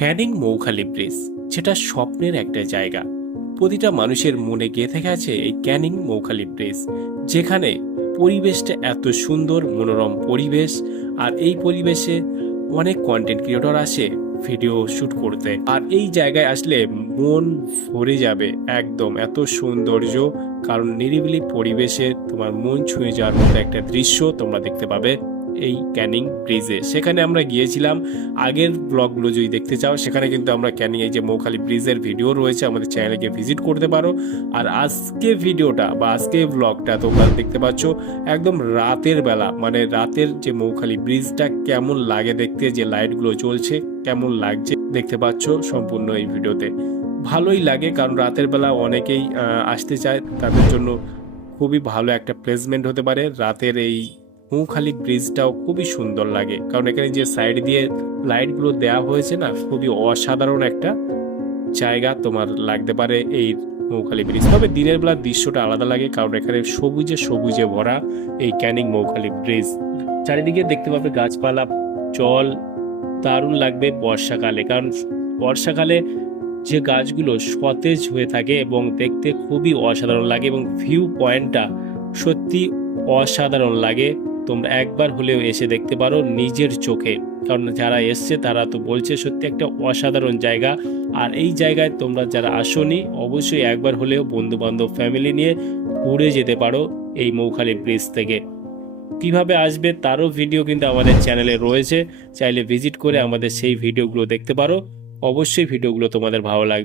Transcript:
Canning Moukhali bridge, যেটা স্বপ্নের একটা জায়গা। প্রতিটা মানুষের মনে গেঁথে থেকে আছে এই ক্যানিং মৌখালি ব্রিজ, যেখানে পরিবেশটা এত সুন্দর, মনোরম পরিবেশ। আর এই পরিবেশে অনেক কন্টেন্ট ক্রিয়েটর আসে ভিডিও শ্যুট করতে। আর এই জায়গায় আসলে মন ভরে যাবে একদম, এত সৌন্দর্য। কারণ নিরিবিলি পরিবেশে তোমার মন ছুঁয়ে যাওয়ার মতো একটা দৃশ্য তোমরা দেখতে পাবে এই ক্যানিং ব্রিজে। সেখানে আমরা গিয়েছিলাম। আগের ব্লগগুলো যদি দেখতে চাও, সেখানে কিন্তু আমরা ক্যানিং এই যে মৌখালি ব্রিজের ভিডিও রয়েছে, আমাদের চ্যানেলে গিয়ে ভিজিট করতে পারো। আর আজকে ভিডিওটা বা আজকে ব্লগটা তোমরা দেখতে পাচ্ছ একদম রাতের বেলা, মানে রাতের যে মৌখালি ব্রিজটা কেমন লাগে দেখতে, যে লাইটগুলো জ্বলছে কেমন লাগছে দেখতে পাচ্ছ সম্পূর্ণ এই ভিডিওতে। ভালোই লাগে, কারণ রাতের বেলা অনেকেই আসতে চায়, তাদের জন্য খুবই ভালো একটা প্লেসমেন্ট হতে পারে। রাতের এই মৌখালি ব্রিজটাও খুবই সুন্দর লাগে, কারণ এখানে যে সাইড দিয়ে লাইটগুলো দেওয়া হয়েছে না, খুবই অসাধারণ একটা জায়গা তোমার লাগতে পারে এই মৌখালি ব্রিজ। তবে দিনের বেলার দৃশ্যটা আলাদা লাগে, কারণ এখানে সবুজে সবুজে ভরা এই ক্যানিং মৌখালি ব্রিজ। চারিদিকে দেখতে পাবে গাছপালা, জল। দারুণ লাগবে বর্ষাকালে, কারণ বর্ষাকালে যে গাছগুলো সতেজ হয়ে থাকে এবং দেখতে খুবই অসাধারণ লাগে, এবং ভিউ পয়েন্টটা সত্যি অসাধারণ লাগে। তোমরা একবার হলেও এসে দেখতে পারো নিজের চোখে, কারণ যারা এসছে তারা তো বলছে সত্যি একটা অসাধারণ জায়গা। আর এই জায়গায় তোমরা যারা আসোনি, অবশ্যই একবার হলেও বন্ধু বান্ধব ফ্যামিলি নিয়ে ঘুরে যেতে পারো এই মৌখালি ব্রিজ থেকে। কিভাবে আসবে তারও ভিডিও কিন্তু আমাদের চ্যানেলে রয়েছে, চাইলে ভিজিট করে আমাদের সেই ভিডিওগুলো দেখতে পারো। অবশ্যই ভিডিওগুলো তোমাদের ভালো লাগবে।